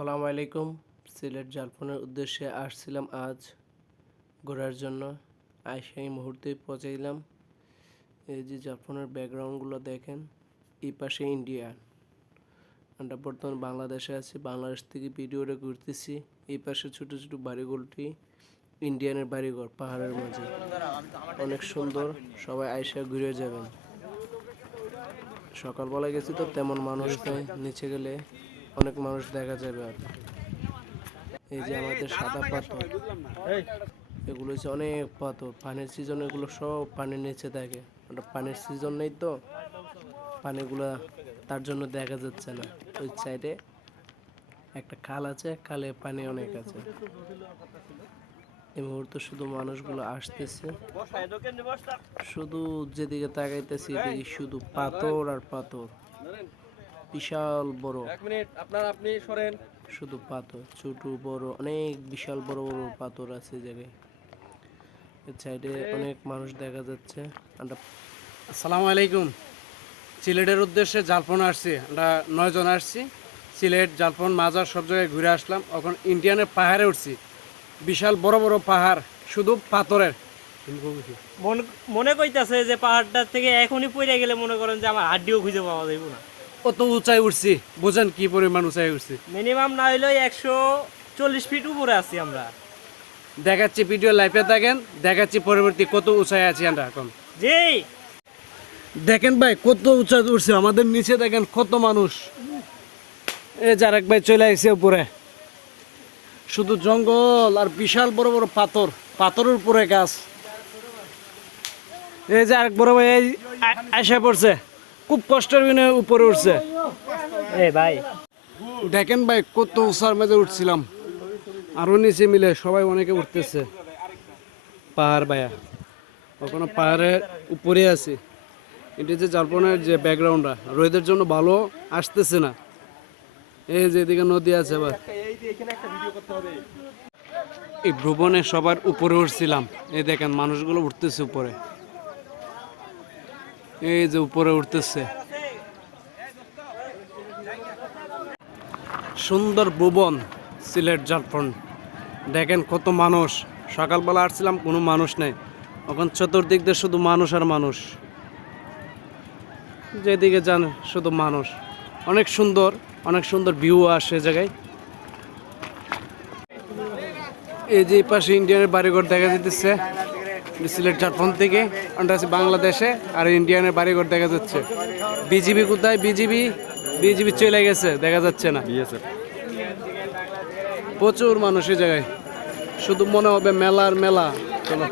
আসসালামু আলাইকুম। সিলেট জালফনের উদ্দেশ্যে আসছিলাম আজ ঘোরার জন্য। আইসা এই মুহূর্তে পৌঁছাইলাম। এই যে জালফনের ব্যাকগ্রাউন্ডগুলো দেখেন, এই পাশে ইন্ডিয়া। আমরা বর্তমানে বাংলাদেশে আছি, বাংলাদেশ থেকে ভিডিওটা ঘুরতেছি। এই পাশে ছোট ছোট বাড়িগুলোটি ইন্ডিয়ানের বাড়িঘর, পাহাড়ের মাঝে। অনেক সুন্দর, সবাই আইসা ঘুরে যাবেন। সকালবেলা গেছি তো তেমন মানুষ নেই, নিচে গেলে অনেক মানুষ দেখা যাবে আর এই যে আমাদের সাদা পাথর, এগুলো হচ্ছে অনেক পাথর। পানির সিজন এগুলো সব পানির নিচে থাকে। ওটা পানির সিজন নেই তো, পানিগুলা তার জন্য দেখা যাচ্ছে না। ওই সাইডে একটা খাল আছে, খালে পানি অনেক আছে। এই মুহূর্তে শুধু মানুষগুলো আসতেছে। শুধু যেদিকে তাকাইতেছি, এদিকে শুধু পাথর আর পাথর। বিশাল বড়। এক মিনিট আপনার আপনি সরেন। শুধু পাথর ছোট বড় অনেক বিশাল বড় বড় পাথর আছে এই জায়গায়। এর সাইডে অনেক মানুষ দেখা যাচ্ছে। আমরা আসসালামু আলাইকুম। সিলেটের উদ্দেশ্যে জালপন আসছি। আমরা নয়জন আসছি। সিলেট জালপন মাজার সব জায়গায় ঘুরে আসলাম। এখন ইন্ডিয়ানের পাহাড়ে উঠছি। বিশাল বড় বড় পাহাড় শুধু পাথরের। মন- মনে কইতাছে যে পাহাড়টা থেকে এখনই পড়ে গেলে মনে করেন যে আমার হাড্ডিও খুঁজে পাওয়া যাইব না। অত উঁচাই উঠছি? বুঝেন কি পরিমাণ উঁচাই উঠছি? মিনিমাম না হইলেও একশো চল্লিশ ফিট উপরে আছি আমরা। দেখাচ্ছি ভিডিও লাইফে থাকেন দেখাচ্ছি পরবর্তী কত উঁচাই আছি আমরা এখন। জি। দেখেন ভাই কত উঁচা উঠছে আমাদের নিচে দেখেন কত মানুষ। এ যারেক ভাই চলে আসছে উপরে। শুধু জঙ্গল আর বিশাল বড় বড় পাথর পাথরের উপরে গাছ। এই যে আরেক বড় ভাই এই আ- আইসা পড়ছে। খুব কষ্টের বিনয় উপরে উঠছে। এ ভাই। দেখেন ভাই কত উঁচার মাঝে উঠছিলাম। আরও নিচে মিলে সবাই অনেকে উঠতেছে। পাহাড় ভাইয়া ওখানে পাহাড়ের উপরে আছে। এটা যে জালপনের যে ব্যাকগ্রাউন্ডটা রোদের জন্য ভালো আসতেছে না। এই যে এদিকে নদী আছে আবার। এই ভ্রমণে সবার উপরে উঠছিলাম। এই দেখেন মানুষগুলো উঠতেছে উপরে। এই যে উপরে উঠতেছে। সুন্দর ভুবন, সিলেট জালপন দেখেন কত মানুষ। সকালবেলা আসছিলাম, কোনো মানুষ নেই। এখন চতুর্দিক দিয়ে শুধু মানুষ আর মানুষ। যেদিকে যান, শুধু মানুষ। অনেক সুন্দর অনেক সুন্দর ভিউ আসে জায়গায়। এই যে পাশে ইন্ডিয়ানের বাড়িঘর দেখা যেতেছে সিলেট ঝাড়খণ্ড থেকে আমরা আছি বাংলাদেশে আর ইন্ডিয়ানের বাড়িঘর দেখা যাচ্ছে। বিজিবি কোথায়? বিজিবি বিজিবি চলে গেছে দেখা যাচ্ছে না। প্রচুর মানুষ এই জায়গায়। শুধু মনে হবে মেলার মেলা। চলো।